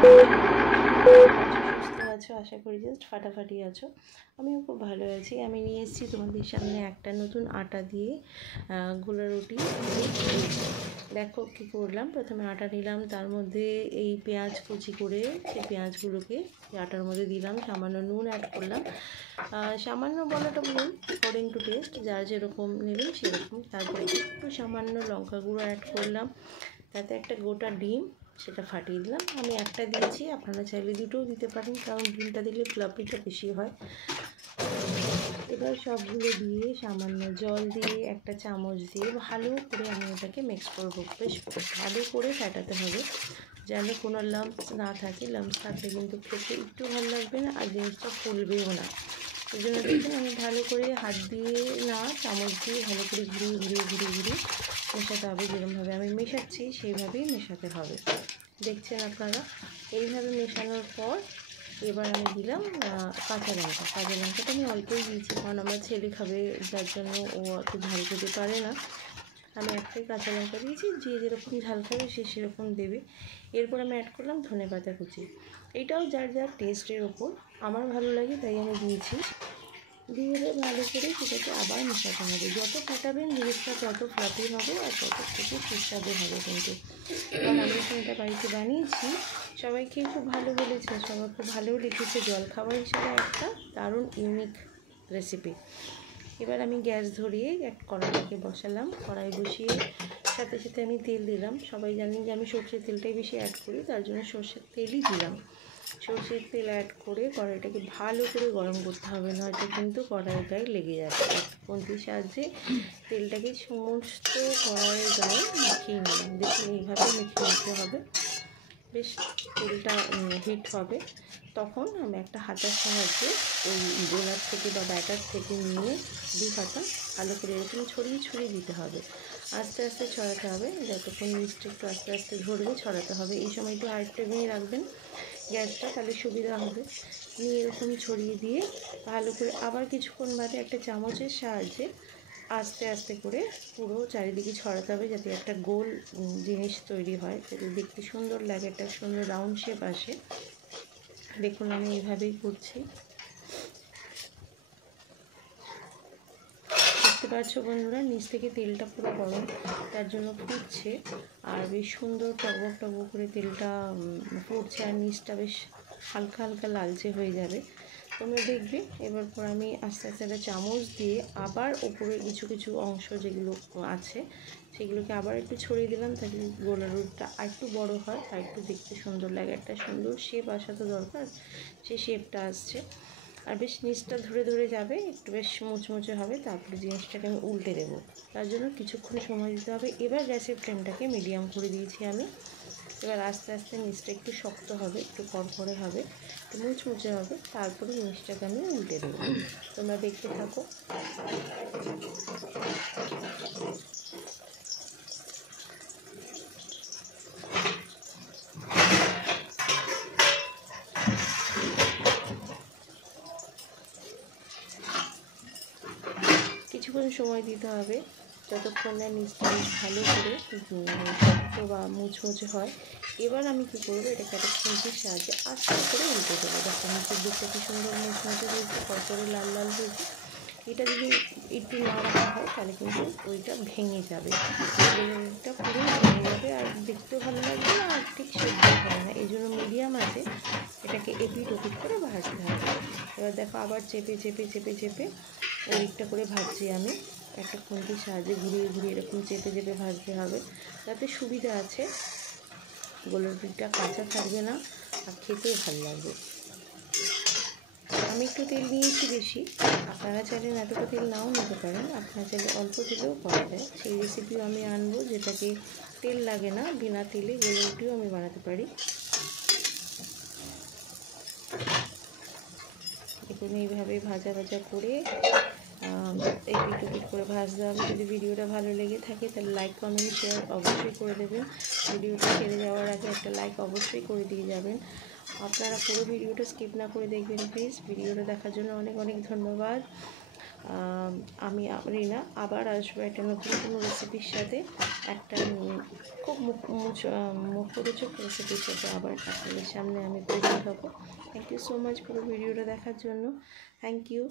সুস্থ আছো, আশা করি জাস্ট ফাটাফাটি আছো। আমিও খুব ভালো আছি। আমি নিয়ে এসেছি তোমাদের সামনে একটা নতুন আটা দিয়ে গোলা রুটি। দেখো কী করলাম। প্রথমে আটা নিলাম, তার মধ্যে এই পেঁয়াজ কুচি করে সেই পেঁয়াজগুলোকে আটার মধ্যে দিলাম, সামান্য নুন অ্যাড করলাম। সামান্য বলাটা ভুল, অ্যাকর্ডিং টু টেস্ট, যার যেরকম নেবেন সেরকম। তারপরে একটু সামান্য লঙ্কা গুঁড়ো অ্যাড করলাম, তাতে একটা গোটা ডিম সেটা ফাটিয়ে দিলাম। আমি একটা দিয়েছি, আপনারা চাইলে দুটোও দিতে পারেন, কারণ ডিমটা দিলে ফ্লাফিটা বেশি হয়। এবার সবগুলো দিয়ে সামান্য জল দিয়ে একটা চামচ দিয়ে ভালো করে আমি এটাকে মিক্স করবো। বেশ ভালো করে ফেটাতে হবে, যেন কোনো লাম্পস না থাকে। লাম্পস থাকলে কিন্তু খেতে একটু ভালো লাগবে না, আর জিনিসটা ফুলবেও না। এই জন্য দেখুন আমি ভালো করে হাত দিয়ে না চামচ দিয়ে ভালো করে ঘুরিয়ে মেশাতে হবে। যেরকমভাবে আমি মেশাচ্ছি সেইভাবেই মেশাতে হবে, দেখছেন আপনারা। এইভাবে মেশানোর পর এবার আমি দিলাম কাঁচা লঙ্কাটা আমি অল্পই দিয়েছি, কারণ আমার ছেলে খাবে, যার জন্য ও অত ঝাল খেতে পারে না। আমি একটাই কাঁচা লঙ্কা দিয়েছি, যে যেরকম ঝাল খাবে সে সেরকম দেবে। এরপর আমি অ্যাড করলাম ধনেপাতা কুচি। এটাও যার যার টেস্টের ওপর, আমার ভালো লাগে তাই আমি দিয়েছি। দিয়ে ভালো করে সেটাকে আবার মেশাতে হবে। যত ফাটাবেন জিনিসটা তত ফ্লাফি হবে আর তত থেকে সুস্বাদু হবে কিন্তু। কারণ আমি যখন এটা বাড়িতে বানিয়েছি, সবাই খেয়ে খুব ভালো বলেছে, সবাই খুব ভালোও লিখেছে। জলখাবার হিসাবে একটা দারুণ ইউনিক রেসিপি। এবার আমি গ্যাস ধরিয়ে এক কড়াইটাকে বসালাম। কড়াই বসিয়ে সাথে সাথে আমি তেল দিলাম। সবাই জানেন যে আমি সর্ষের তেলটাই বেশি অ্যাড করি, তার জন্য সর্ষের তেলই দিলাম। সর্ষের তেল অ্যাড করে কড়াইটাকে ভালো করে গরম করতে হবে, নয়তো কিন্তু কড়াইয়ের গায়ে লেগে যাবে। খুন্তির সাহায্যে তেলটাকে সমস্ত কড়াইয়ের গায়ে মাখিয়ে নিলাম। দেখুন এইভাবে মেখে নিতে হবে। বেশ তেলটা হিট হবে, তখন আমি একটা হাতার সাহায্যে ওই গোলার থেকে বা ব্যাটার থেকে নিয়ে দু হাতা ভালো করে এরকম ছড়িয়ে দিতে হবে। আস্তে আস্তে ছড়াতে হবে, যতক্ষণ মিষ্টি একটু আস্তে আস্তে ধরবে ছড়াতে হবে। এই সময় একটু হাই ফ্লেমে রাখবেন গ্যাসটা, তাহলে সুবিধা হবে। নিয়ে এরকম ছড়িয়ে দিয়ে ভালো করে আবার কিছুক্ষণ বাদে একটা চামচের সাহায্যে আস্তে আস্তে করে পুরো চারিদিকে ছড়াতে হবে, যাতে একটা গোল জিনিস তৈরি হয়, যাতে দেখতে সুন্দর লাগে, একটা সুন্দর রাউন্ড শেপ আসে। দেখুন আমি এইভাবেই করছি। দেখতে পাচ্ছ বন্ধুরা, নিচ থেকে তেলটা পুরো গরম, তার জন্য ফুটছে আর বেশ সুন্দর টকবক করে তেলটা ফুটছে, আর নিচটা বেশ হালকা লালচে হয়ে যাবে, তোমরা দেখবে। এবার পর আমি আস্তে আস্তে একটা চামচ দিয়ে আবার ওপরে কিছু অংশ যেগুলো আছে সেগুলোকে আবার একটু ছড়িয়ে দিলাম, তাহলে গোলা রুটিটা আর একটু বড়ো হয় আর একটু দেখতে সুন্দর লাগে। একটা সুন্দর শেপ আসা তো দরকার, সেই শেপটা আসছে। আর বেশ নিচটা ধরে যাবে, একটু বেশ মুচমুচে হবে। তারপরে জিনিসটাকে আমি উল্টে দেবো, তার জন্য কিছুক্ষণ সময় দিতে হবে। এবার গ্যাসের ফ্লেমটাকে মিডিয়াম করে দিয়েছি আমি। এবার আস্তে আস্তে নিচটা একটু শক্ত হবে, একটু কড়কড়ে হবে, একটু মুচমুচে হবে। তারপরে জিনিসটাকে আমি উল্টে দেবো, তোমরা দেখতে থাকো। কিছুক্ষণ সময় দিতে হবে, যতক্ষণ না নিচটা ভালো করে শক্ত বা মুচমুচে হয়। এবার আমি কী করবো, এটাকে একটা খুন্তির সাহায্যে আস্তে করে উল্টে দেবো। দেখো নিচের দিকটা কি সুন্দর মুচমুচে হয়েছে, কড়কড়ে লাল হয়েছে। এটা যদি একটু না রাখা হয় তাহলে কিন্তু ওইটা ভেঙে যাবে, ওইটা পুরো ভেঙে যাবে আর দেখতেও ভালো লাগবে না, আর ঠিক সেদ্ধ হবে না। এই জন্য মিডিয়াম আছে এটাকে এপিট ওপিট করে ভাজতে হবে। এবার দেখো আবার চেপে ওই দিকটা করে ভাজছি আমি। একটা খুন্তির সাহায্যে ঘুরিয়ে এরকম চেপে ভাজতে হবে, তাতে সুবিধা আছে, গোলা রুটিটা কাঁচা থাকবে না আর খেতেও ভালো লাগবে। আমি একটু তেল নিয়েছি বেশি, আপনারা চাইলে এতটা তেল নাও নিতে পারেন, আপনারা চাইলে অল্প তেলেও করা যায়। সেই রেসিপিও আমি আনবো, যেটাকে তেল লাগে না, বিনা তেলে গোলা রুটিও আমি বানাতে পারি। দেখুন এইভাবে ভাজা করে এপিট ওপিট করে ভাজতে হবে। যদি ভিডিওটা ভালো লেগে থাকে তাহলে লাইক কমেন্ট শেয়ার অবশ্যই করে দেবেন। ভিডিওটা ছেড়ে যাওয়ার আগে একটা লাইক অবশ্যই করে দিয়ে যাবেন। আপনারা পুরো ভিডিওটা স্কিপ না করে দেখবেন প্লিজ। ভিডিওটা দেখার জন্য অনেক ধন্যবাদ। আমি রিনা আবার আসবো একটা নতুন কোনো রেসিপির সাথে, একটা খুব মুখরোচক রেসিপির সাথে আবার আপনাদের সামনে আমি উপস্থিত হবো। থ্যাংক ইউ সো মাচ পুরো ভিডিওটা দেখার জন্য। Thank you.